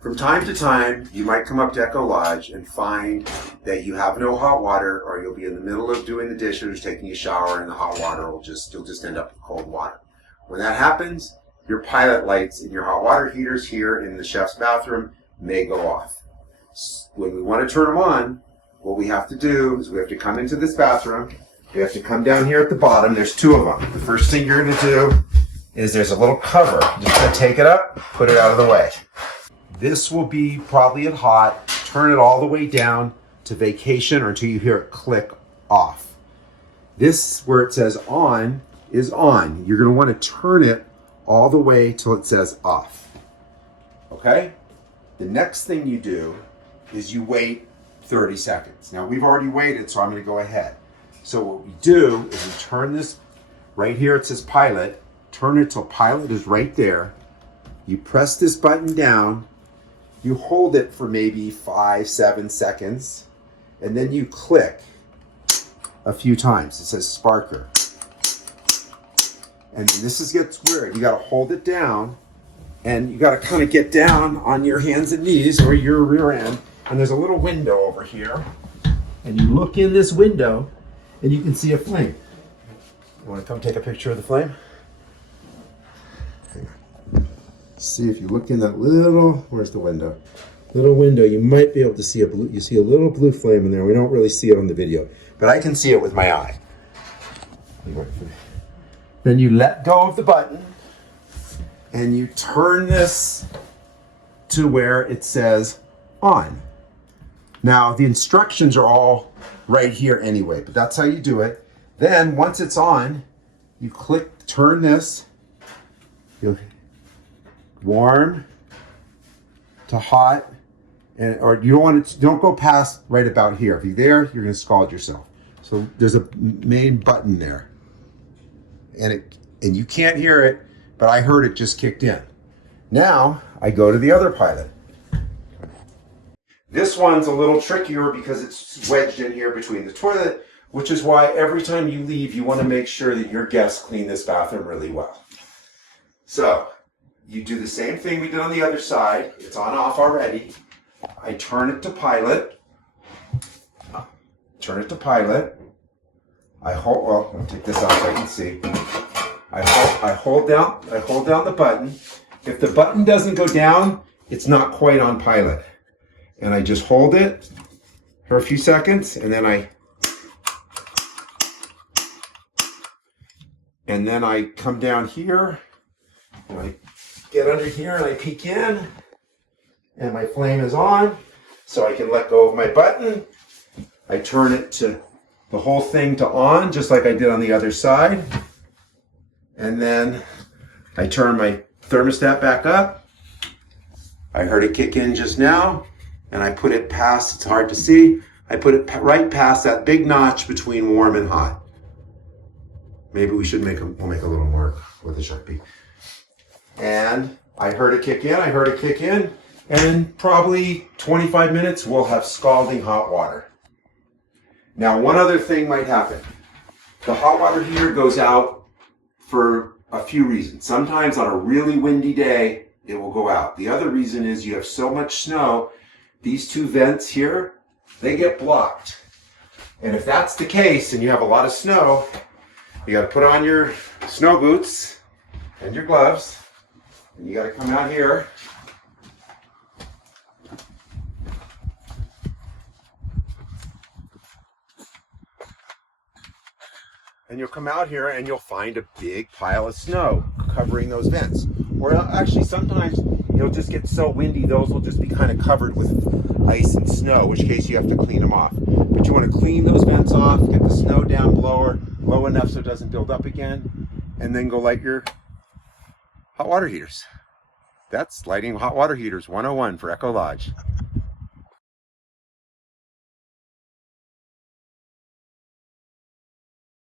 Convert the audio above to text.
From time to time, you might come up to Echo Lodge and find that you have no hot water, or you'll be in the middle of doing the dishes, taking a shower, and the hot water you'll just end up with cold water. When that happens, your pilot lights in your hot water heaters here in the chef's bathroom may go off. When we want to turn them on, what we have to do is we have to come into this bathroom. We have to come down here at the bottom. There's two of them. The first thing you're going to do is there's a little cover. Just going to take it up, put it out of the way. This will be probably at hot. Turn it all the way down to vacation or until you hear it click off. This, where it says on, is on. You're going to want to turn it all the way till it says off. Okay? The next thing you do is you wait 30 seconds. Now we've already waited, so I'm going to go ahead. So what we do is we turn this, right here it says pilot, turn it till pilot is right there. You press this button down, you hold it for maybe 5-7 seconds, and then you click a few times. It says Sparker. And this gets weird. You got to hold it down, and you got to kind of get down on your hands and knees or your rear end. And there's a little window over here, and you look in this window, and you can see a flame. You want to come take a picture of the flame? See if you look in that little, where's the window? Little window, you might be able to see you see a little blue flame in there. We don't really see it on the video, but I can see it with my eye. Then you let go of the button and you turn this to where it says on. Now the instructions are all right here anyway, but that's how you do it. Then once it's on, you turn this, you'll warm to hot, or you don't go past right about here. If you're there, you're going to scald yourself. So there's a main button there, and you can't hear it, but I heard it just kicked in. Now I go to the other pilot. This one's a little trickier because it's wedged in here between the toilet, which is why every time you leave, you want to make sure that your guests clean this bathroom really well. So you do the same thing we did on the other side. It's on off already. I turn it to pilot. Turn it to pilot. I'll take this out so I can see. I hold down the button. If the button doesn't go down, it's not quite on pilot. And I just hold it for a few seconds, and then I come down here, and I get under here, and I peek in, and my flame is on, so I can let go of my button. I turn it to the whole thing to on, just like I did on the other side. And then I turn my thermostat back up. I heard it kick in just now, and I put it past, it's hard to see, I put it right past that big notch between warm and hot. Maybe we'll make a little mark with a Sharpie. And I heard it kick in, and in probably 25 minutes, we'll have scalding hot water. Now, one other thing might happen. The hot water heater goes out for a few reasons. Sometimes on a really windy day, it will go out. The other reason is you have so much snow, these two vents here, they get blocked. And if that's the case and you have a lot of snow, you got to put on your snow boots and your gloves, and you got to come out here. And you'll come out here and you'll find a big pile of snow covering those vents. Or actually sometimes it'll just get so windy, those will just be kind of covered with ice and snow, in which case you have to clean them off. But you want to clean those vents off, get the snow down low enough so it doesn't build up again, and then go light your hot water heaters. That's lighting hot water heaters 101 for Echo Lodge.